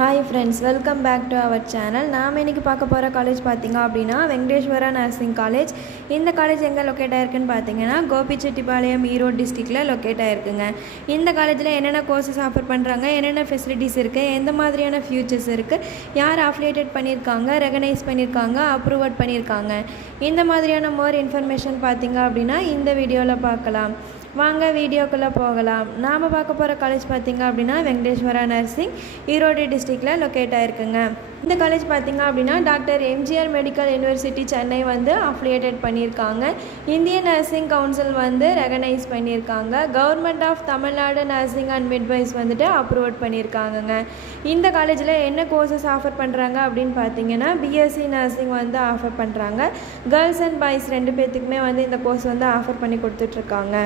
Hi friends, welcome back to our channel. நாம் இன்றைக்கி பார்க்க போகிற காலேஜ் பார்த்திங்க அப்படின்னா வெங்கடேஸ்வரா நர்சிங் காலேஜ். இந்த காலேஜ் எங்கே லொக்கேட் ஆகிருக்குன்னு பார்த்தீங்கன்னா கோபிச்செட்டிப்பாளையம், ஈரோடு டிஸ்ட்ரிக்டில் லொக்கேட் ஆகிருக்குங்க. இந்த காலேஜில் என்னென்ன கோர்சஸ் ஆஃபர் பண்ணுறாங்க, என்னென்ன ஃபெசிலிட்டிஸ் இருக்குது, எந்த மாதிரியான ஃபியூச்சர்ஸ் இருக்குது, யார் அஃபிலியேட்டட் பண்ணியிருக்காங்க, ரெகனைஸ் பண்ணியிருக்காங்க, அப்ரூவட் பண்ணியிருக்காங்க, இந்த மாதிரியான மோர் இன்ஃபர்மேஷன் பார்த்திங்க அப்படின்னா இந்த வீடியோவில் பார்க்கலாம். வாங்க வீடியோக்குள்ளே போகலாம். நாம் பார்க்க போகிற காலேஜ் பார்த்திங்க அப்படின்னா வெங்கடேஸ்வரா நர்சிங், ஈரோடு டிஸ்ட்ரிக்டில் லொக்கேட் ஆகிருக்குங்க. இந்த காலேஜ் பார்த்திங்க அப்படின்னா doctor MGR medical university Chennai affiliated பண்ணியிருக்காங்க. இந்தியன் நர்சிங் கவுன்சில் ரெகனைஸ் பண்ணியிருக்காங்க. Government of Tamil Nadu nursing and midwives approve பண்ணியிருக்காங்கங்க. இந்த காலேஜில் என்ன கோர்சஸ் ஆஃபர் பண்ணுறாங்க அப்படின்னு பார்த்தீங்கன்னா பிஎஸ்சி நர்சிங் ஆஃபர் பண்ணுறாங்க. கேர்ள்ஸ் அண்ட் பாய்ஸ் ரெண்டு பேர்த்துக்குமே இந்த கோர்ஸ் ஆஃபர் பண்ணி கொடுத்துட்ருக்காங்க.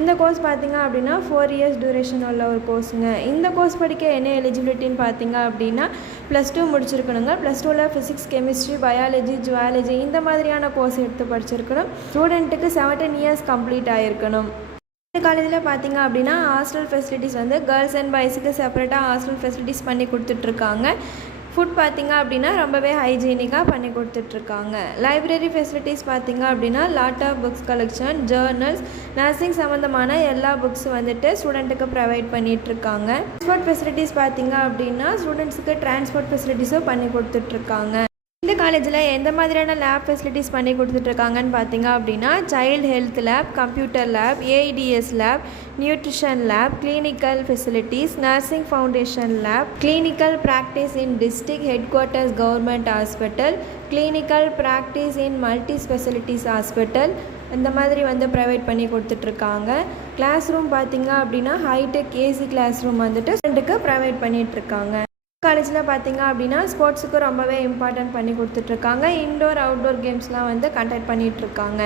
இந்த கோர்ஸ் பார்த்திங்க அப்படின்னா 4 இயர்ஸ் டியூரேஷன் உள்ள ஒரு கோர்ஸுங்க. இந்த கோர்ஸ் படிக்க என்ன எலிஜிபிலிட்டின்னு பார்த்தீங்க அப்படின்னா +2 முடிச்சிருக்கணுங்க. +2ல் ஃபிசிக்ஸ், கெமிஸ்ட்ரி, பயாலஜி, ஜுவாலஜி இந்த மாதிரியான கோர்ஸ் எடுத்து படிச்சிருக்கணும். ஸ்டூடெண்ட்டுக்கு 17 இயர்ஸ் கம்ப்ளீட் ஆகிருக்கணும். இந்த காலேஜில் பார்த்திங்க அப்படின்னா ஹாஸ்டல் ஃபெசிலிட்டிஸ் கேர்ள்ஸ் அண்ட் பாய்ஸுக்கு செப்பரேட்டாக ஹாஸ்டல் ஃபெசிலிட்டிஸ் பண்ணி கொடுத்துட்ருக்காங்க. ஃபுட் பார்த்திங்க அப்படின்னா ரொம்பவே ஹைஜீனிக்காக பண்ணி கொடுத்துட்ருக்காங்க. லைப்ரரி ஃபெசிலிட்டிஸ் பார்த்திங்க அப்படின்னா lot of books collection, journals, nursing சம்மந்தமான எல்லா புக்ஸும் ஸ்டூடெண்ட்டுக்கு ப்ரொவைட் பண்ணிகிட்ருக்காங்க. ட்ரான்ஸ்போர்ட் ஃபெசிலிட்டிஸ் பார்த்திங்க அப்படின்னா ஸ்டூடெண்ட்ஸுக்கு டிரான்ஸ்போர்ட் ஃபெசிலிட்டிஸும் பண்ணி கொடுத்துட்ருக்காங்க. இந்த காலேஜில் எந்த மாதிரியான லேப் ஃபெசிலிட்டிஸ் பண்ணி கொடுத்துட்ருக்காங்கன்னு பார்த்தீங்க அப்படின்னா child health lab, computer lab, AIDS lab, nutrition lab, clinical facilities, nursing foundation lab, clinical practice இன் district head quarters government hospital, clinical practice இன் மல்டி ஸ்பெஷலிட்டிஸ் ஹாஸ்பிட்டல் இந்த மாதிரி ப்ரொவைட் பண்ணி கொடுத்துட்ருக்காங்க. கிளாஸ் ரூம் பார்த்திங்க அப்படின்னா hitech AC class room ஸ்டூடெண்ட்டுக்கு provide பண்ணிகிட்ருக்காங்க. காலேஜில் பார்த்திங்க அப்படின்னா ஸ்போர்ட்ஸுக்கு ரொம்பவே இம்பார்ட்டன்ட் பண்ணி கொடுத்துட்ருக்காங்க. இன்டோர் அவுட்டோர் கேம்ஸ்லாம் கண்டக்ட் பண்ணிகிட்ருக்காங்க.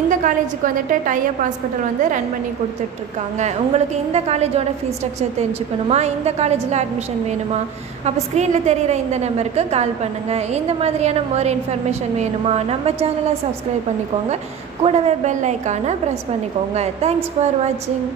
இந்த காலேஜுக்கு டைஅப் ஹாஸ்பிட்டல் ரன் பண்ணி கொடுத்துட்ருக்காங்க. உங்களுக்கு இந்த காலேஜோட ஃபீஸ் ஸ்ட்ரக்சர் தெரிஞ்சுக்கணுமா, இந்த காலேஜில் அட்மிஷன் வேணுமா, அப்போ ஸ்க்ரீனில் தெரிகிற இந்த நம்பருக்கு கால் பண்ணுங்கள். இந்த மாதிரியான மோர் இன்ஃபர்மேஷன் வேணுமா நம்ம சேனலை சப்ஸ்கிரைப் பண்ணிக்கோங்க. கூடவே பெல் ஐக்கானை ப்ரெஸ் பண்ணிக்கோங்க. தேங்க்ஸ் ஃபார் வாட்சிங்.